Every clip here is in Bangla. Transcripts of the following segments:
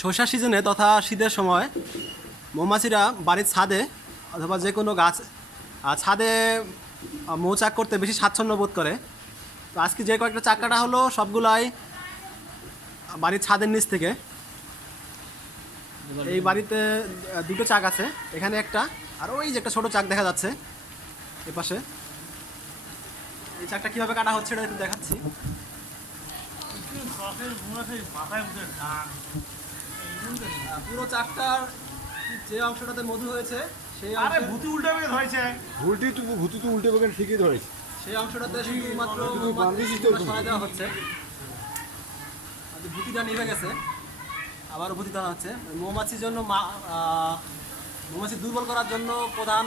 সরষার সিজনে তথা শীতের সময় মৌমাছিরা বাড়ির ছাদে অথবা যে কোনো গাছ ছাদে মৌচাক করতে বেশি স্বাচ্ছন্দ্য বোধ করে। তো আজকে যে কয়েকটা চাক কাটা হলো, সবগুলাই বাড়ির ছাদের নিচ থেকে। এই বাড়িতে দুটো চাক আছে, এখানে একটা, আর ওই যে একটা ছোট চাক দেখা যাচ্ছে এ পাশে এই চাকটা কীভাবে কাটা হচ্ছে এটা দেখাচ্ছি। পুরো চাকটার যে অংশটাতে মধু হয়েছে সেই আরে অংশে- ভূতি উল্টে বেগে ধরেছে ভুলটি তো ভূতি তো উল্টে বাগান ঠিকই ধরেছে। সেই অংশটাতে শুধুমাত্র শুধু বান্ডিজই তো এরকম। সরাই দেওয়া হচ্ছে। ভুতিটা নিভে গেছে। আবার ভুতি দেওয়া হচ্ছে। মৌমাছির জন্য মা- আহ, মৌমাছি দুর্বল করার জন্য প্রধান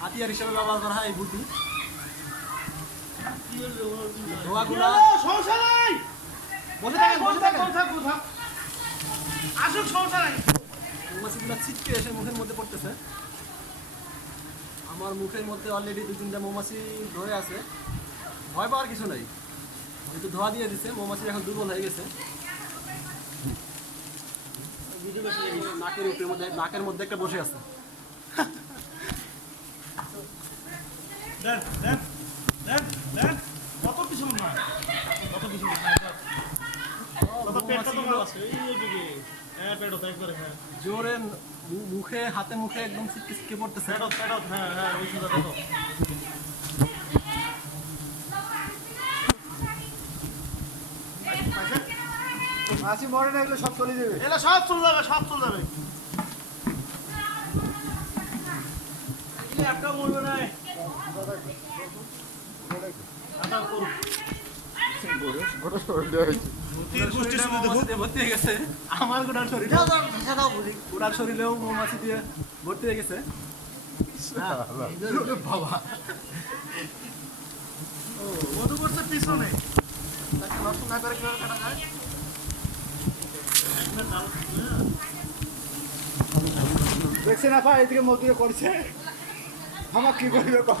হাতিয়ার হিসেবে ব্যবহার করা হয় এই ভুতি। সমস্যা নাই? বসে থাকেন বসে থাকেন। কোথাও কোথাও আসুক সমস্যা নাই। মৌমাছিগুলো ছিটকে এসে মুখের মধ্যে পড়তেছে। আমার মুখের মধ্যে অলরেডি দু তিনটা মৌমাছি ধরে আছে। ভয় পাওয়ার কিছু নাই। একটু ধোয়া দিয়ে দিছে মৌমাছি এখন দুর্বল হয়ে গেছে। নাকের উপরের মধ্যে নাকের মধ্যে একটা বসে আছে দেন দেন দেন দেন কত কিছু না কত কিছু না কত পেটটা তো ভালো আছে এই দিকে হ্যাঁ পেটও তো একবারে হ্যাঁ জোরে মুখে হাতে মুখে একদম ছিটকে ছিটকে পড়তেছে। হ্যাঁ হ্যাঁ ওই সুন্দর মাছি মরে না এগুলো সব চলে যাবে। এলা সব চলে যাবে সব চলে যাবে। এগুলো একটাও মরবে আমার গোটার শরীর গোটার শরীরেও মৌমাছি দিয়ে ভর্তি হয়ে গেছে বাবা মধু করছে পিছনে তাকে নষ্ট না করে কীভাবে কাটা যায় দেখছে না পা এদিকে মধুরে করছে আমার কি করিবে কম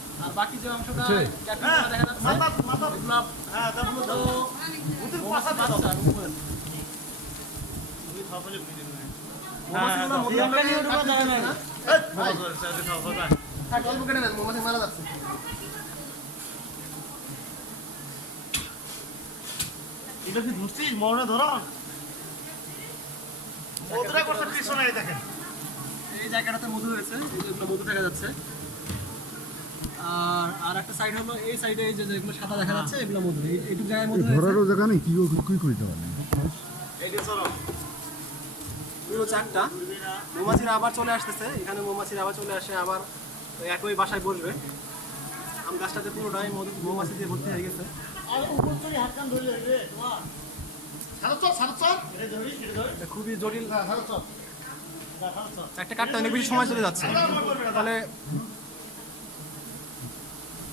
আর বাকি যে অংশটা দেখা যাচ্ছে মাথা মাথা। এগুলো হ্যাঁ মধু হ্যাঁ, মারা যাচ্ছে। এটা কি ধরছিস মরণে ধরন? মধুরা করছে পিছনে এই দেখেন। এই জায়গাটাতে মধু হয়েছে এই মধু দেখা যাচ্ছে। আর আর একটা সাইড হলো এই সাইডে এই যে যেগুলো সাদা দেখা যাচ্ছে এগুলো মধু। এই- এইটুকু জায়গায় মধু হয়েছে। জায়গা নেই? কি কি করিতে চলো। পুরো চারটা মৌমাছিরা আবার চলে আসতেছে। এখানে মৌমাছিরা আবার চলে আসে আবার একই বাসায় বসবে। আম গাছটাতে পুরোটাই মৌমাছি দিয়ে ভর্তি হয়ে গেছে। খুবই জটিল। হ্যাঁ একটা কাটতে অনেক বেশি সময় চলে যাচ্ছে। তাহলে হ্যাঁ আর দাও দাও আমার ধারার উপর ঠ্যাং দিয়ে কাটো হ্যাঁ হ্যাঁ নাও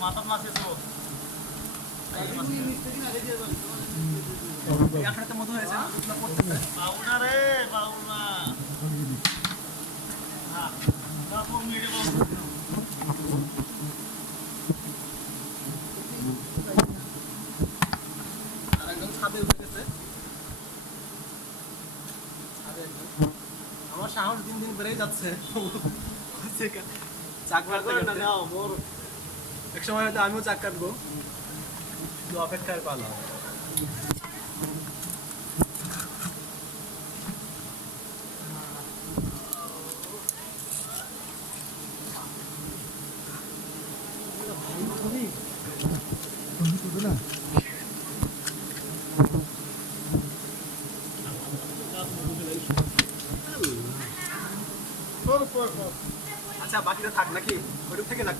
মাথা মাছ এসে এই মধু হয়েছে মধুগুলো ছাদে উঠে গেছে। আমার সাহস দিন দিন বেড়েই যাচ্ছে। চাকমার মোর। এক সময় হয়তো আমিও চাক কাটবো। অপেক্ষায় পালা আচ্ছা বাকিটা থাক নাকি ওইটুক থেকে না।